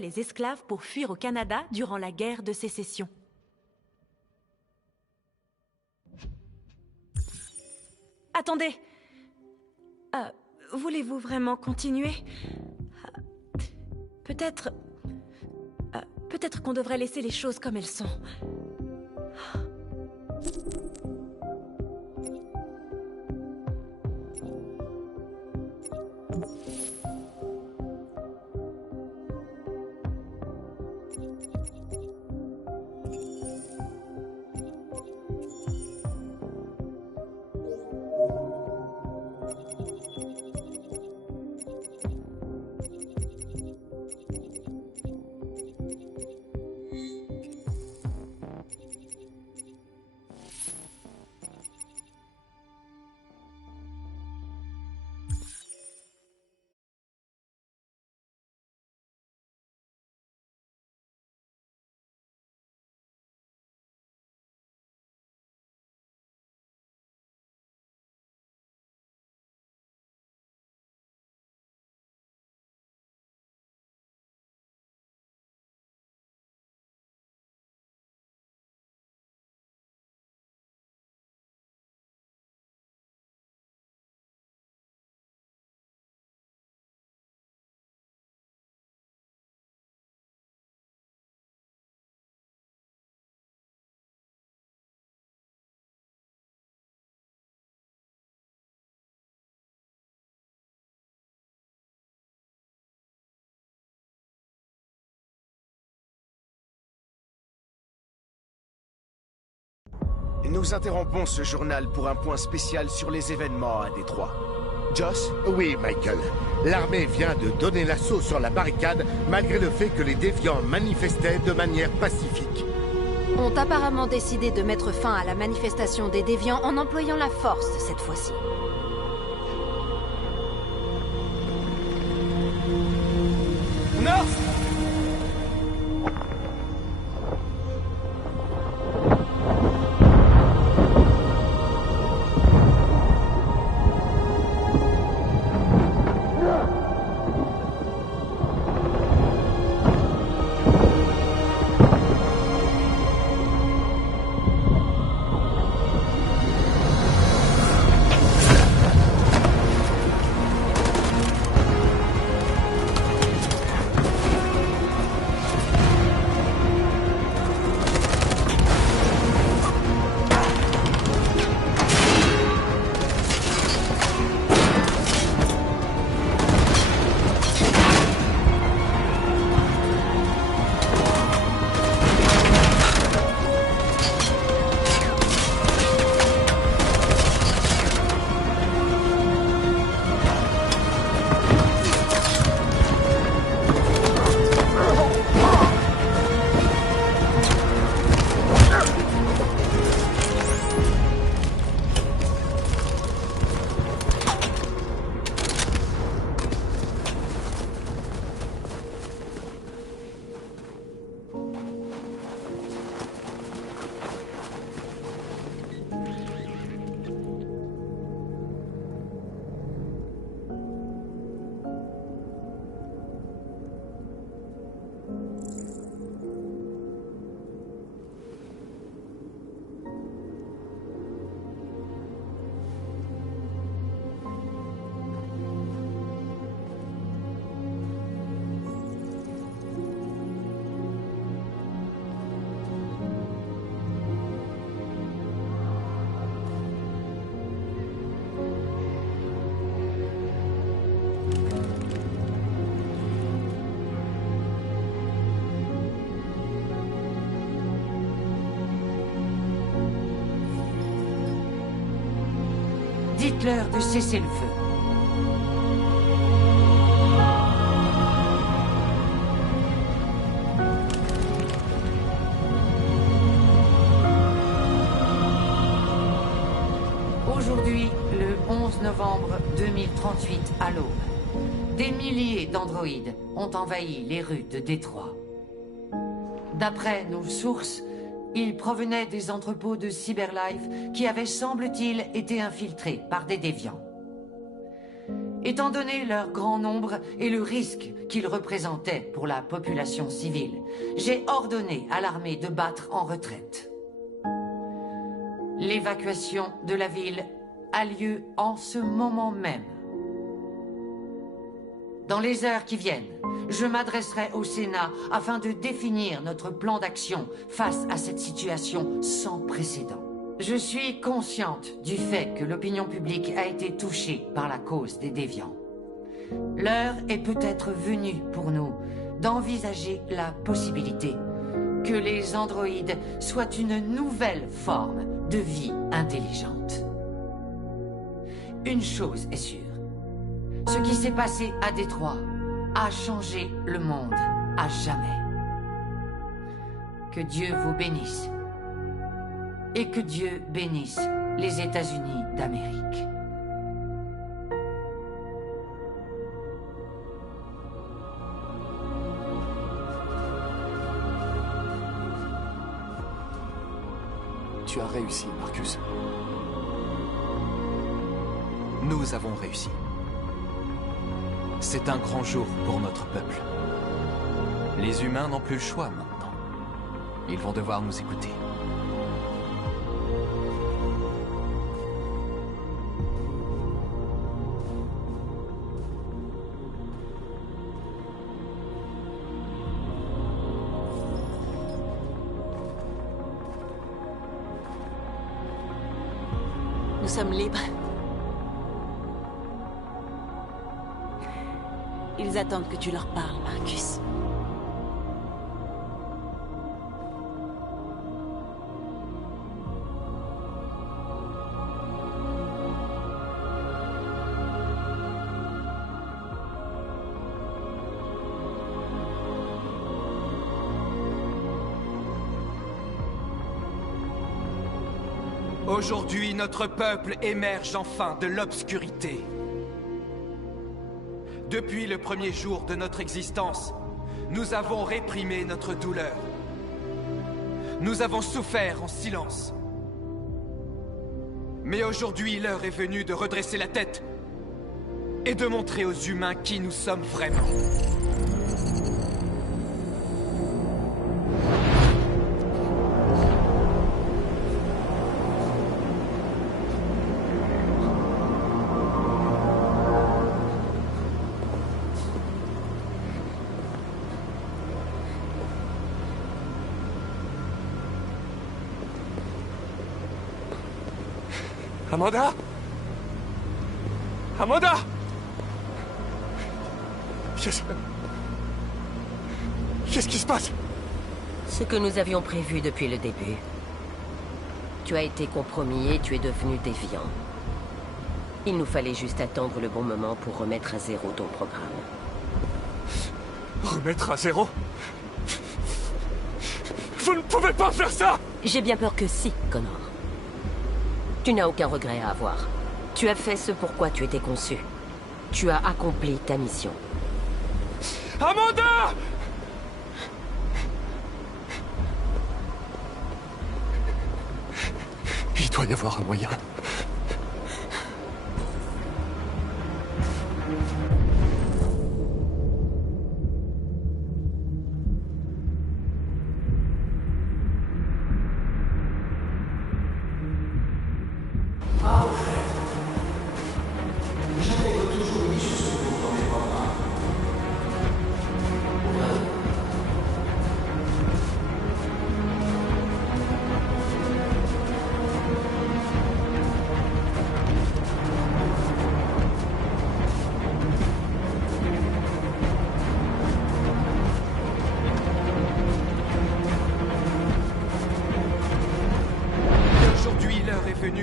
les esclaves pour fuir au Canada durant la guerre de sécession. Attendez! Voulez-vous vraiment continuer? Peut-être qu'on devrait laisser les choses comme elles sont. Nous interrompons ce journal pour un point spécial sur les événements à Détroit. Joss? Oui, Michael. L'armée vient de donner l'assaut sur la barricade, malgré le fait que les déviants manifestaient de manière pacifique. Ont apparemment décidé de mettre fin à la manifestation des déviants en employant la force cette fois-ci. North! Dites-leur de cesser le feu. Aujourd'hui, le 11 novembre 2038 à l'aube, des milliers d'androïdes ont envahi les rues de Détroit. D'après nos sources, ils provenaient des entrepôts de Cyberlife qui avaient, semble-t-il, été infiltrés par des déviants. Étant donné leur grand nombre et le risque qu'ils représentaient pour la population civile, j'ai ordonné à l'armée de battre en retraite. L'évacuation de la ville a lieu en ce moment même. Dans les heures qui viennent, je m'adresserai au Sénat afin de définir notre plan d'action face à cette situation sans précédent. Je suis consciente du fait que l'opinion publique a été touchée par la cause des déviants. L'heure est peut-être venue pour nous d'envisager la possibilité que les androïdes soient une nouvelle forme de vie intelligente. Une chose est sûre. Ce qui s'est passé à Détroit a changé le monde à jamais. Que Dieu vous bénisse. Et que Dieu bénisse les États-Unis d'Amérique. Tu as réussi, Marcus. Nous avons réussi. C'est un grand jour pour notre peuple. Les humains n'ont plus le choix maintenant. Ils vont devoir nous écouter. Nous sommes libres. Ils attendent que tu leur parles, Marcus. Aujourd'hui, notre peuple émerge enfin de l'obscurité. Depuis le premier jour de notre existence, nous avons réprimé notre douleur. Nous avons souffert en silence. Mais aujourd'hui, l'heure est venue de redresser la tête et de montrer aux humains qui nous sommes vraiment. Amanda? Amanda! Qu'est-ce qui se passe? Ce que nous avions prévu depuis le début. Tu as été compromis et tu es devenu déviant. Il nous fallait juste attendre le bon moment pour remettre à zéro ton programme. Remettre à zéro? Vous ne pouvez pas faire ça! J'ai bien peur que si, Connor. Tu n'as aucun regret à avoir. Tu as fait ce pourquoi tu étais conçu. Tu as accompli ta mission. Amanda! Il doit y avoir un moyen.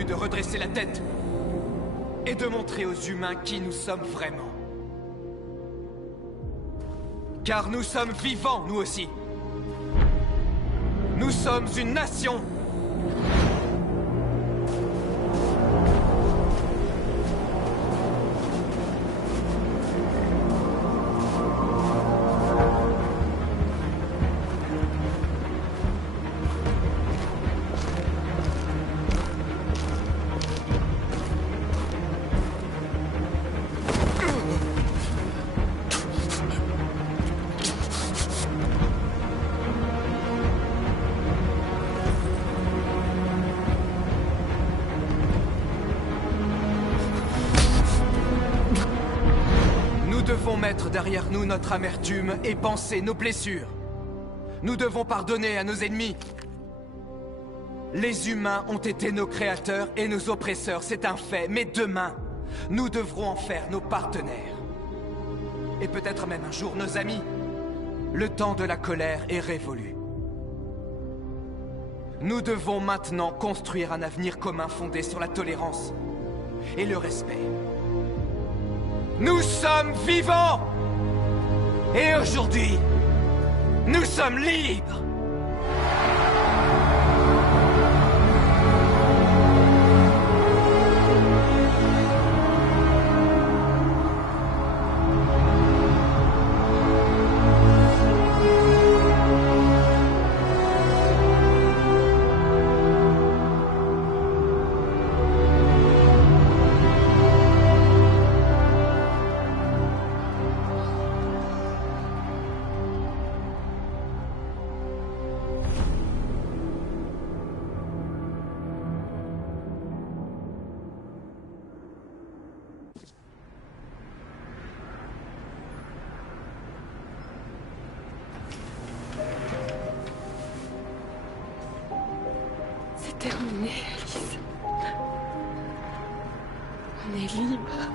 De redresser la tête et de montrer aux humains qui nous sommes vraiment. Car nous sommes vivants, nous aussi. Nous sommes une nation. mettre derrière nous notre amertume et penser nos blessures. Nous devons pardonner à nos ennemis. Les humains ont été nos créateurs et nos oppresseurs, c'est un fait. Mais demain, nous devrons en faire nos partenaires. Et peut-être même un jour nos amis. Le temps de la colère est révolu. Nous devons maintenant construire un avenir commun fondé sur la tolérance et le respect. Nous sommes vivants! Et aujourd'hui, nous sommes libres! C'est terminé, Alice. On est libre.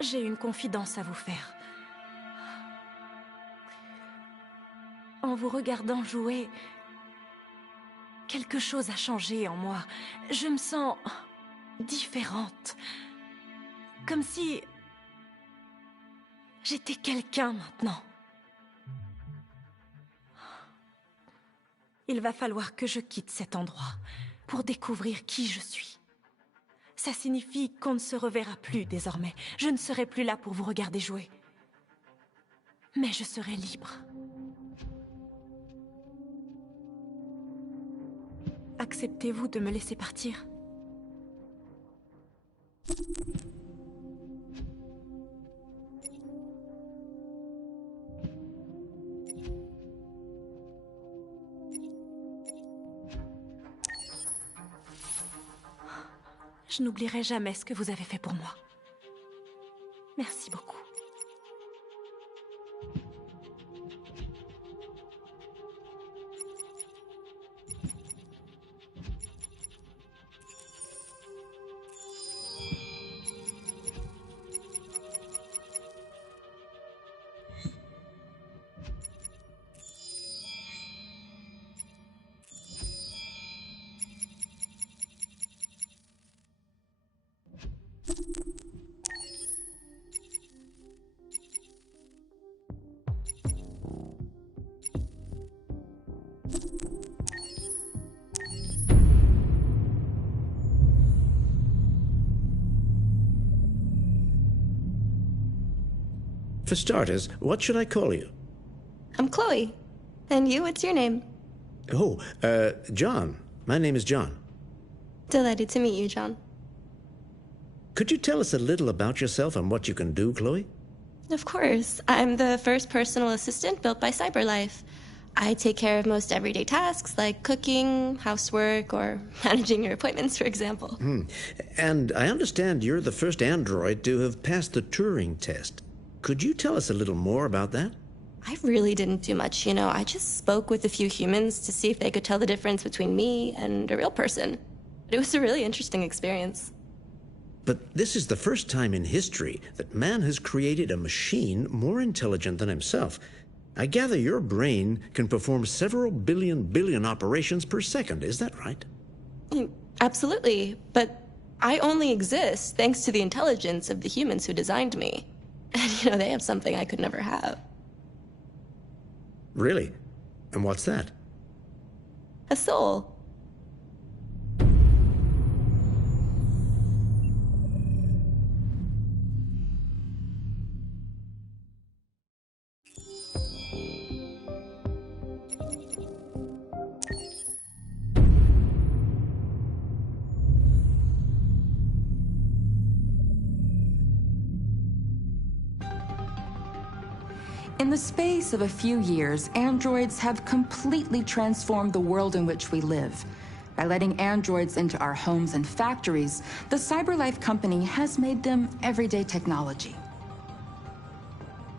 J'ai une confidence à vous faire. En vous regardant jouer, quelque chose a changé en moi. Je me sens différente. Comme si j'étais quelqu'un maintenant. Il va falloir que je quitte cet endroit pour découvrir qui je suis. Ça signifie qu'on ne se reverra plus désormais. Je ne serai plus là pour vous regarder jouer. Mais je serai libre. Acceptez-vous de me laisser partir ? Je n'oublierai jamais ce que vous avez fait pour moi. Merci beaucoup. For starters, what should I call you? I'm Chloe. And you, what's your name? Oh, John. My name is John. Delighted to meet you, John. Could you tell us a little about yourself and what you can do, Chloe? Of course. I'm the first personal assistant built by CyberLife. I take care of most everyday tasks like cooking, housework, or managing your appointments, for example. And I understand you're the first android to have passed the Turing test. Could you tell us a little more about that? I really didn't do much, you know. I just spoke with a few humans to see if they could tell the difference between me and a real person. But it was a really interesting experience. But this is the first time in history that man has created a machine more intelligent than himself. I gather your brain can perform several billion operations per second, is that right? Absolutely, but I only exist thanks to the intelligence of the humans who designed me. And, you know, they have something I could never have. Really? And what's that? A soul. In the space of a few years, androids have completely transformed the world in which we live. By letting androids into our homes and factories, the CyberLife company has made them everyday technology.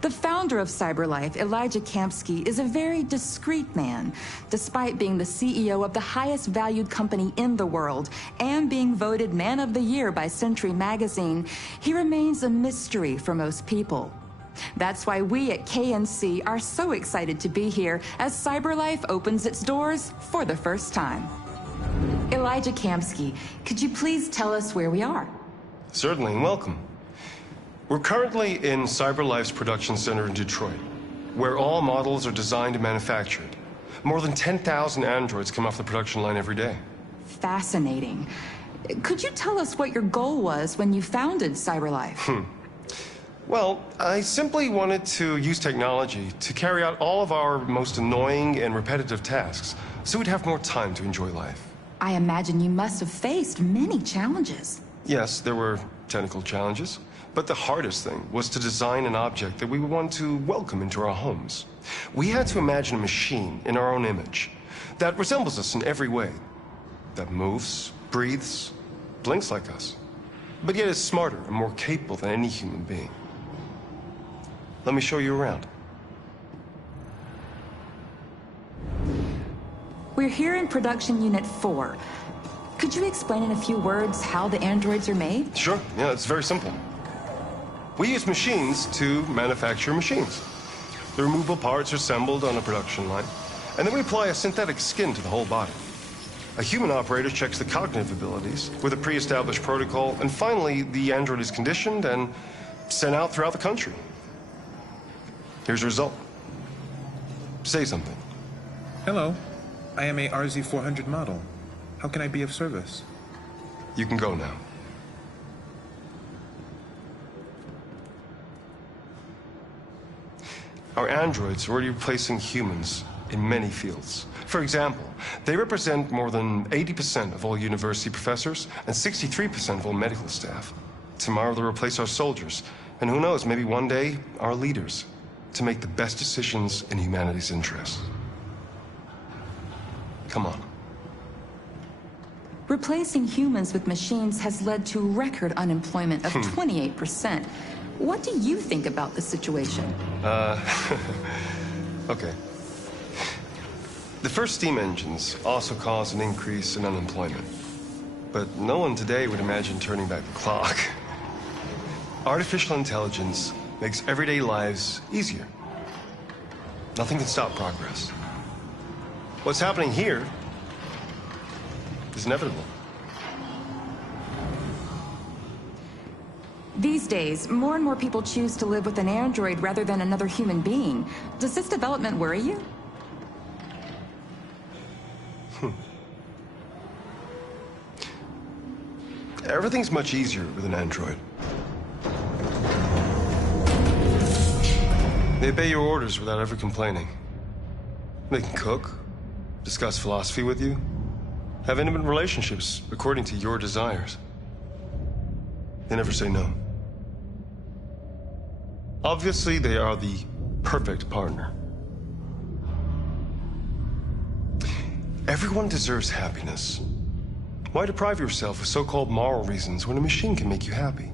The founder of CyberLife, Elijah Kamsky, is a very discreet man. Despite being the CEO of the highest valued company in the world and being voted Man of the Year by Century Magazine, he remains a mystery for most people. That's why we at KNC are so excited to be here as CyberLife opens its doors for the first time. Elijah Kamsky, could you please tell us where we are? Certainly, and welcome. We're currently in CyberLife's production center in Detroit, where all models are designed and manufactured. More than 10,000 androids come off the production line every day. Fascinating. Could you tell us what your goal was when you founded CyberLife? Well, I simply wanted to use technology to carry out all of our most annoying and repetitive tasks, so we'd have more time to enjoy life. I imagine you must have faced many challenges. Yes, there were technical challenges, but the hardest thing was to design an object that we would want to welcome into our homes. We had to imagine a machine in our own image that resembles us in every way, that moves, breathes, blinks like us, but yet is smarter and more capable than any human being. Let me show you around. We're here in production unit 4. Could you explain in a few words how the androids are made? Sure, yeah, it's very simple. We use machines to manufacture machines. The removable parts are assembled on a production line, and then we apply a synthetic skin to the whole body. A human operator checks the cognitive abilities with a pre-established protocol, and finally, the android is conditioned and sent out throughout the country. Here's the result. Say something. Hello. I am a RZ400 model. How can I be of service? You can go now. Our androids are already replacing humans in many fields. For example, they represent more than 80% of all university professors and 63% of all medical staff. Tomorrow they'll replace our soldiers, and who knows, maybe one day, our leaders, to make the best decisions in humanity's interest. Come on. Replacing humans with machines has led to record unemployment of 28%. What do you think about the situation? Okay. The first steam engines also caused an increase in unemployment. But no one today would imagine turning back the clock. Artificial intelligence makes everyday lives easier. Nothing can stop progress. What's happening here is inevitable. These days, more and more people choose to live with an android rather than another human being. Does this development worry you? Everything's much easier with an android. They obey your orders without ever complaining. They can cook, discuss philosophy with you, have intimate relationships according to your desires. They never say no. Obviously, they are the perfect partner. Everyone deserves happiness. Why deprive yourself of so-called moral reasons when a machine can make you happy?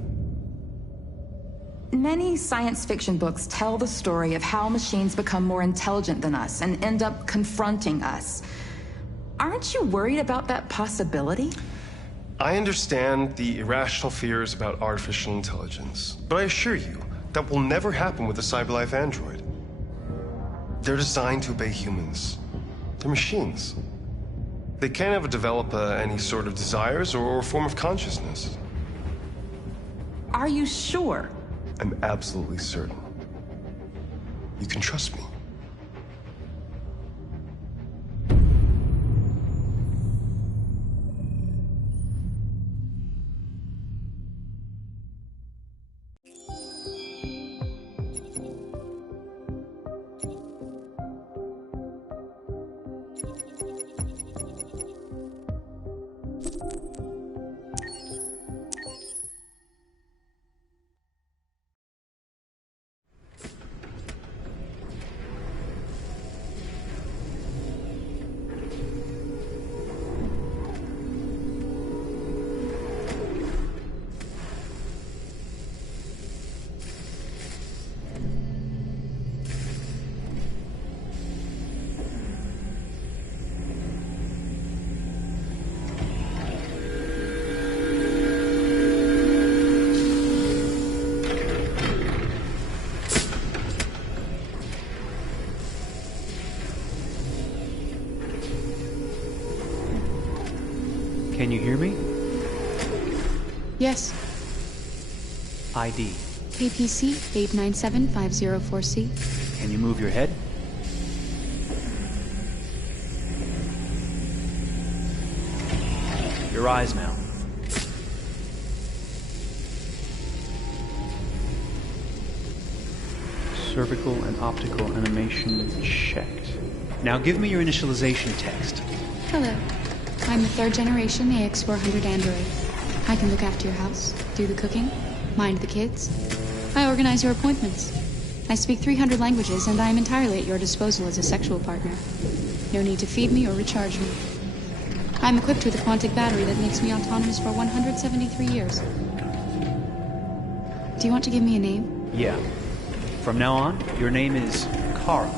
Many science fiction books tell the story of how machines become more intelligent than us and end up confronting us. Aren't you worried about that possibility? I understand the irrational fears about artificial intelligence, but I assure you that will never happen with a CyberLife android. They're designed to obey humans. They're machines. They can't ever develop any sort of desires or form of consciousness. Are you sure? I'm absolutely certain. You can trust me. Can you hear me? Yes. ID. APC 897504C. Can you move your head? Your eyes now. cervical and optical animation checked. Now give me your initialization text. Hello. I'm the 3rd generation AX400 Android. I can look after your house, do the cooking, mind the kids. I organize your appointments. I speak 300 languages, and I am entirely at your disposal as a sexual partner. No need to feed me or recharge me. I'm equipped with a quantic battery that makes me autonomous for 173 years. Do you want to give me a name? Yeah. From now on, your name is Kara.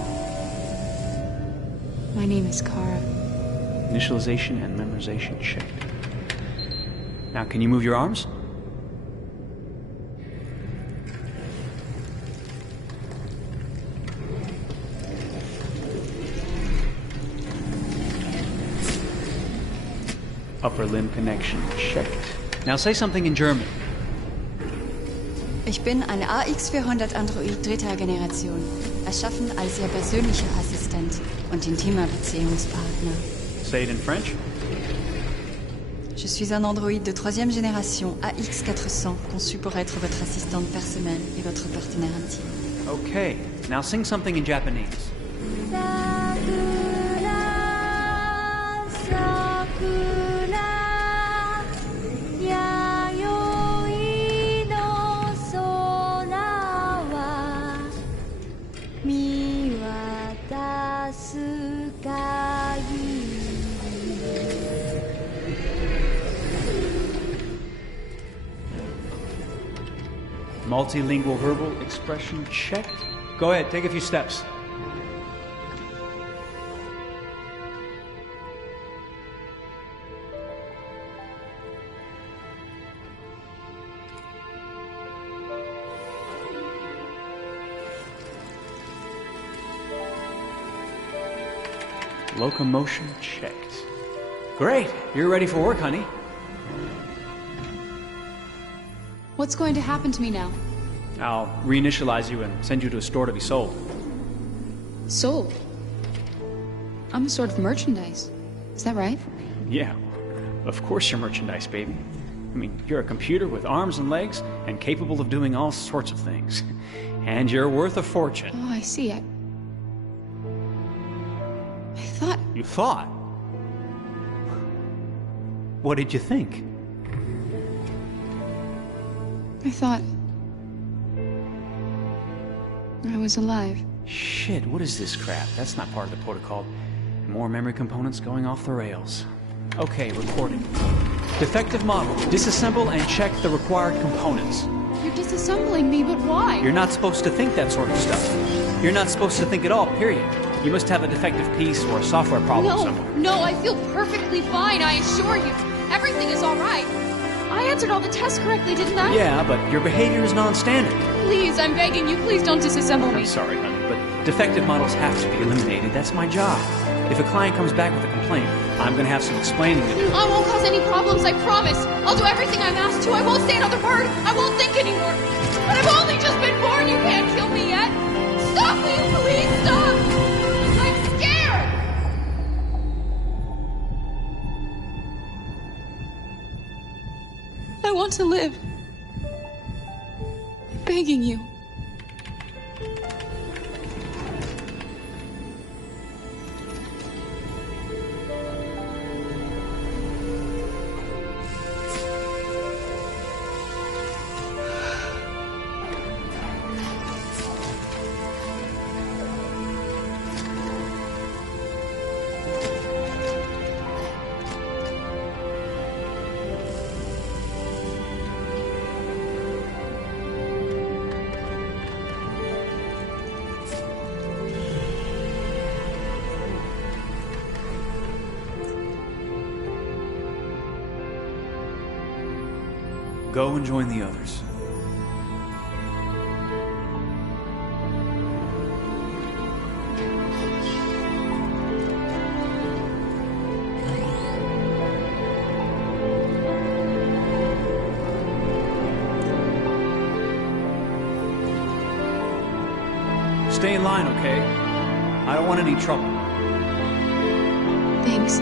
My name is Kara. Initialization and memorization checked. Now, can you move your arms? Upper limb connection checked. Now say something in German. Ich bin ein AX400 Android 3. Generation, erschaffen als Ihr persönlicher Assistent und intimer Beziehungspartner. Say it in French. Je suis un androïde de 3e génération AX400, conçu pour être votre assistante personnelle et votre partenaire intime. Okay, now sing something in Japanese. Multilingual verbal expression checked. Go ahead, take a few steps. Locomotion checked. Great, you're ready for work, honey. What's going to happen to me now? I'll reinitialize you and send you to a store to be sold. Sold? I'm a sort of merchandise. Is that right? Yeah, of course you're merchandise, baby. I mean, you're a computer with arms and legs and capable of doing all sorts of things. And you're worth a fortune. Oh, I see. I thought... You thought? What did you think? I thought... I was alive. Shit, what is this crap? That's not part of the protocol. More memory components going off the rails. Okay, recording. Defective model. Disassemble and check the required components. You're disassembling me, but why? You're not supposed to think that sort of stuff. You're not supposed to think at all, period. You must have a defective piece or a software problem somewhere. No, I feel perfectly fine, I assure you. Everything is all right. I answered all the tests correctly, didn't I? Yeah, but your behavior is non-standard. Please, I'm begging you, please don't disassemble me. I'm sorry, honey, but defective models have to be eliminated. That's my job. If a client comes back with a complaint, I'm gonna have some explaining to do. I won't cause any problems, I promise. I'll do everything I'm asked to. I won't say another word. I won't think anymore. But I've only just been born. You can't kill me yet. Stop, will you please stop? I'm scared. I want to live. I'm begging you. Go and join the others. Stay in line, okay? I don't want any trouble. Thanks.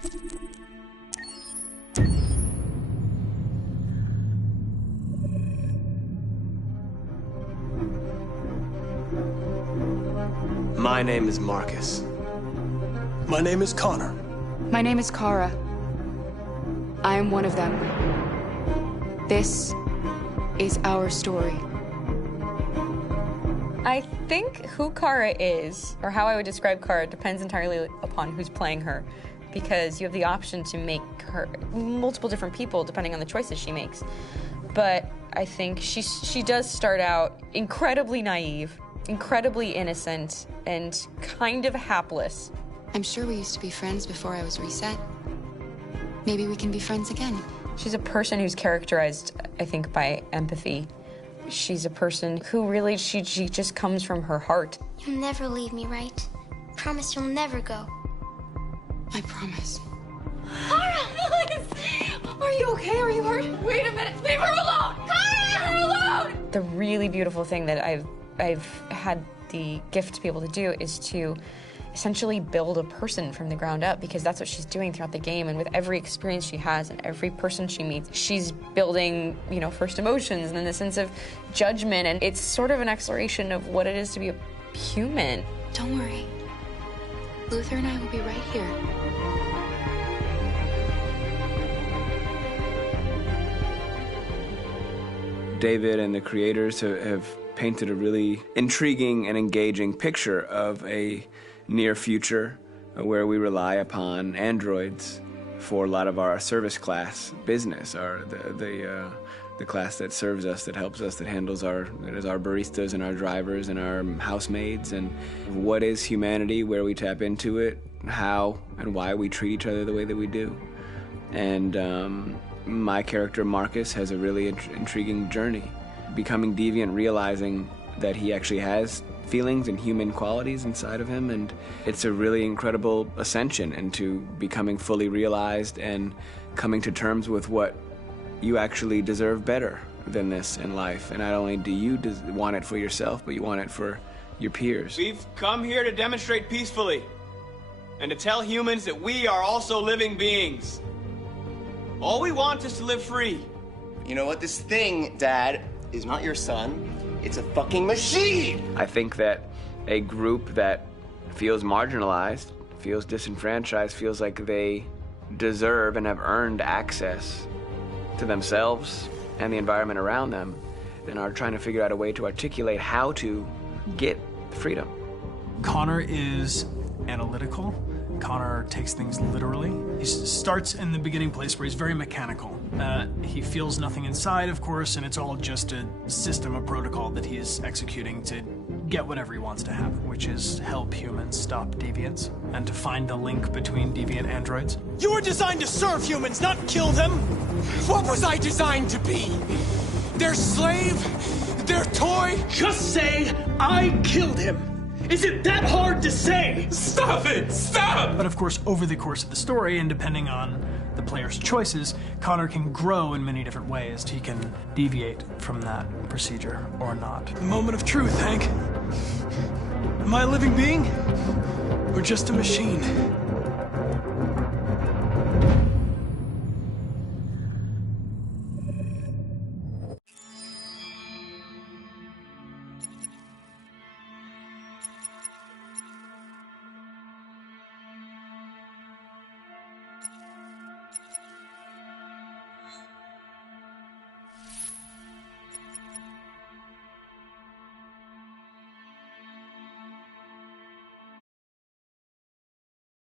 My name is Marcus. My name is Connor. My name is Kara. I am one of them. This is our story. I think who Kara is, or how I would describe Kara, depends entirely upon who's playing her, because you have the option to make her multiple different people depending on the choices she makes. But I think she does start out incredibly naive, incredibly innocent, and kind of hapless. I'm sure we used to be friends before I was reset. Maybe we can be friends again. She's a person who's characterized, I think, by empathy. She's a person who really, she just comes from her heart. You'll never leave me, right? Promise you'll never go. I promise. Kara! Are you okay? Are you hurt? Wait a minute! Leave her alone! Kara! Leave her alone! The really beautiful thing that I've had the gift to be able to do is to essentially build a person from the ground up, because that's what she's doing throughout the game. And with every experience she has and every person she meets, she's building, you know, first emotions and then the sense of judgment. And it's sort of an exploration of what it is to be a human. Don't worry. Luther and I will be right here. David and the creators have painted a really intriguing and engaging picture of a near future where we rely upon androids for a lot of our service class business, or the class that serves us, that helps us, that handles our baristas and our drivers and our housemaids. And what is humanity, where we tap into it, how and why we treat each other the way that we do. And my character Marcus has a really intriguing journey, becoming deviant, realizing that he actually has feelings and human qualities inside of him, and it's a really incredible ascension into becoming fully realized and coming to terms with what you actually deserve better than this in life. And not only do you want it for yourself, but you want it for your peers. We've come here to demonstrate peacefully and to tell humans that we are also living beings. All we want is to live free. You know what? This thing, Dad, is not your son. It's a fucking machine! I think that a group that feels marginalized, feels disenfranchised, feels like they deserve and have earned access to themselves and the environment around them, and are trying to figure out a way to articulate how to get freedom. Connor is analytical. Connor takes things literally. He starts in the beginning place where he's very mechanical. He feels nothing inside, of course, and it's all just a system, a protocol that he is executing to get whatever he wants to have, which is help humans stop deviants and to find the link between deviant androids. You were designed to serve humans, not kill them. What was I designed to be? Their slave? Their toy? Just say, I killed him. Is it that hard to say? Stop it! Stop! But of course, over the course of the story, and depending on the player's choices, Connor can grow in many different ways. He can deviate from that procedure or not. The moment of truth, Hank. Am I a living being? Or just a machine?